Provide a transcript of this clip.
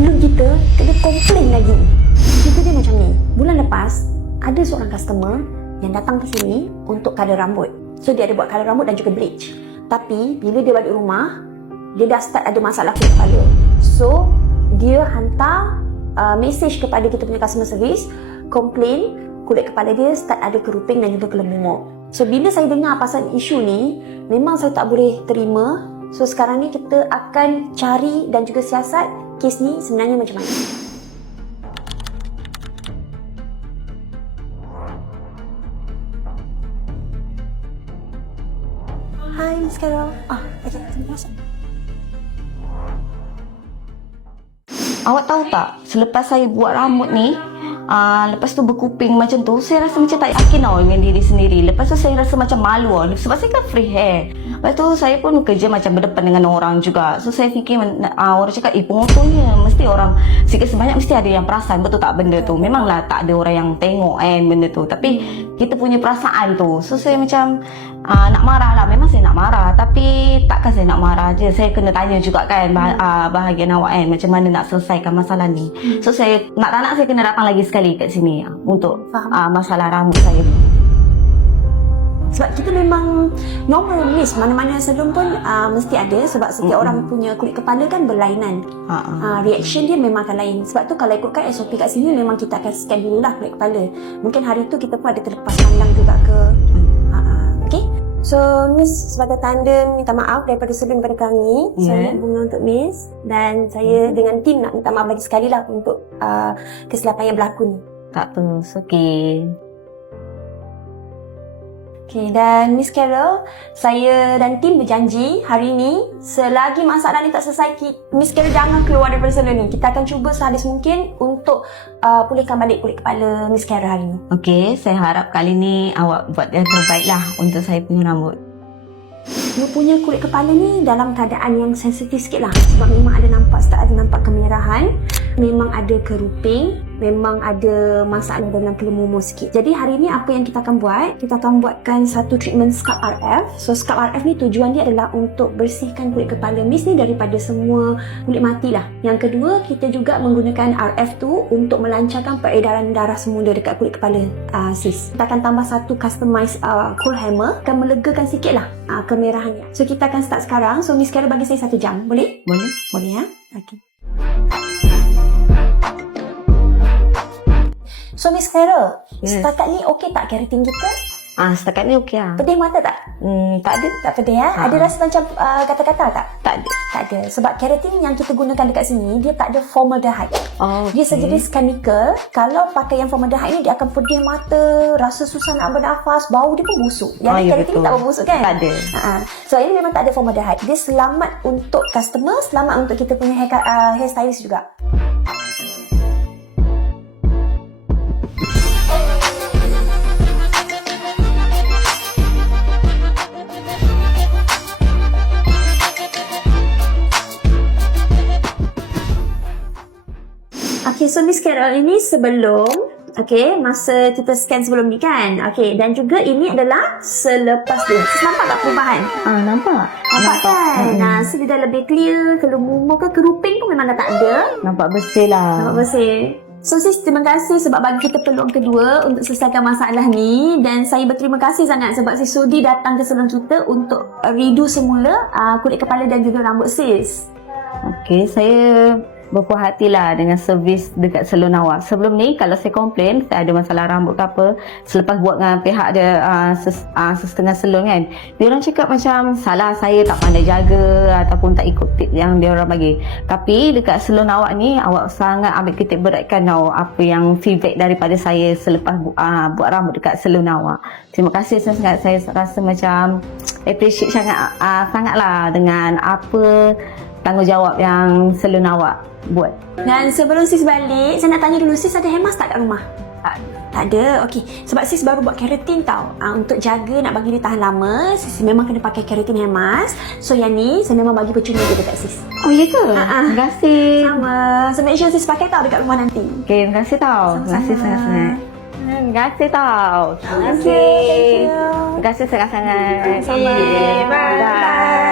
salon kita kena komplain lagi. Kita dia macam ni. Bulan lepas ada seorang customer yang datang ke sini untuk colour rambut. So dia ada buat colour rambut dan juga bleach. Tapi bila dia balik rumah, dia dah start ada masalah kulit kepala. So dia hantar message kepada kita punya customer service, komplain kulit kepala dia start ada keruping dan juga kelemumuk. So bila saya dengar pasal isu ni, memang saya tak boleh terima. So sekarang ni kita akan cari dan juga siasat kes ni sebenarnya macam mana. Hai Miss Carol. Okay, terima kasih. Awak tahu tak, selepas saya buat rambut ni, lepas tu berkuping macam tu, saya rasa macam tak yakin tau dengan diri sendiri. Lepas tu saya rasa macam malu tau, sebab saya kan free hair. Lepas tu saya pun kerja macam berdepan dengan orang juga. So saya fikir, orang cakap, pengotornya mesti orang sikit sebanyak mesti ada yang perasan. Betul tak benda tu? Memanglah tak ada orang yang tengok kan benda tu. Tapi kita punya perasaan tu. So saya macam nak marah lah. Memang saya nak marah, tapi takkan saya nak marah je. Saya kena tanya juga kan bahagian awak kan, macam mana nak selesaikan masalah ni. So saya nak tak nak saya kena datang lagi sekali kat sini untuk masalah rambut saya ni. Sebab kita memang normal Miss, mana-mana salon pun mesti ada. Sebab setiap orang punya kulit kepala kan berlainan. Reaction dia memang akan lain. Sebab tu kalau ikutkan SOP kat sini, memang kita akan scan dulu lah kulit kepala. Mungkin hari tu kita pun ada terlepas pandang juga ke. Okay. So Miss, sebagai tanda minta maaf daripada salon daripada kami. Saya bunga untuk Miss. Dan saya dengan tim nak minta maaf lagi sekali lah untuk kesilapan yang berlaku ni. Tak apa, okay. Okay, dan Miss Carol, saya dan tim berjanji hari ni selagi masalah ni tak selesai, Miss Carol jangan keluar daripada salon ni. Kita akan cuba sehabis mungkin untuk pulihkan balik kulit kepala Miss Carol hari ni. Okay, saya harap kali ni awak buat yang terbaik lah untuk saya punya rambut. You punya kulit kepala ni dalam keadaan yang sensitif sikit lah. Sebab memang ada nampak kemerahan, memang ada keruping, memang ada masalah dalam kelemumur sikit. Jadi hari ni apa yang kita akan buat? Kita akan buatkan satu treatment scalp RF. So scalp RF ni tujuan dia adalah untuk bersihkan kulit kepala Miss ni daripada semua kulit mati lah. Yang kedua, kita juga menggunakan RF tu untuk melancarkan peredaran darah semula dekat kulit kepala sis. Kita akan tambah satu customized cool hammer, akan melegakan sikit lah kemerahannya. So kita akan start sekarang. So Miss Carol bagi saya 1 jam. Boleh? Boleh. Boleh ya? Okay. So Miss Carol, setakat ni okey tak keratin kita? Setakat ni okey lah. Pedih mata tak? Tak ada. Tak pedih ya? Ada rasa macam kata-kata tak? Tak ada. Tak ada. Sebab keratin yang kita gunakan dekat sini, dia tak ada formaldehyde. Dia sejenis chemical. Kalau pakai yang formaldehyde ni, dia akan pedih mata, rasa susah nak bernafas, bau dia pun busuk. Yang keratin ni tak berbusuk kan? Tak ada. So ini memang tak ada formaldehyde. Dia selamat untuk customer, selamat untuk kita punya hairstylist juga. Okay, so Miss Carol, ini sebelum, masa kita scan sebelum ni kan. Dan juga ini adalah selepas dia. Sis nampak tak perubahan? Nampak. Nampak kan? So dia dah lebih clear, kelemumur ke keruping pun memang dah tak ada. Nampak bersih lah. Nampak bersih. So sis, terima kasih sebab bagi kita peluang kedua untuk selesaikan masalah ni. Dan saya berterima kasih sangat sebab sis sudi datang ke salon kita untuk redo semula kulit kepala dan juga rambut sis. Okay, saya berpuas hatilah dengan servis dekat salon awak. Sebelum ni kalau saya komplain saya ada masalah rambut ke apa, selepas buat dengan pihak dia setengah salon kan, dia orang cakap macam salah saya tak pandai jaga ataupun tak ikut tip yang dia orang bagi. Tapi dekat salon awak ni, awak sangat ambil titik beratkan tau apa yang feedback daripada saya selepas buat rambut dekat salon awak. Terima kasih sangat. Saya rasa macam appreciate sangatlah dengan apa tanggungjawab yang salon awak buat. Dan sebelum sis balik, saya nak tanya dulu, sis ada hair mask tak kat rumah? Tak ada. Okey. Sebab sis baru buat keratin tau. Untuk jaga nak bagi dia tahan lama, sis memang kena pakai keratin hair mask. So yang ni saya memang bagi percuma je dekat sis. Oh ya ke? Terima kasih. Sama. So make sure sis pakai tau dekat rumah nanti. Okey, terima kasih tau. Terima kasih sangat-sangat. Terima kasih tau. Terima kasih. Terima kasih sangat-sangat. Sama. Bye.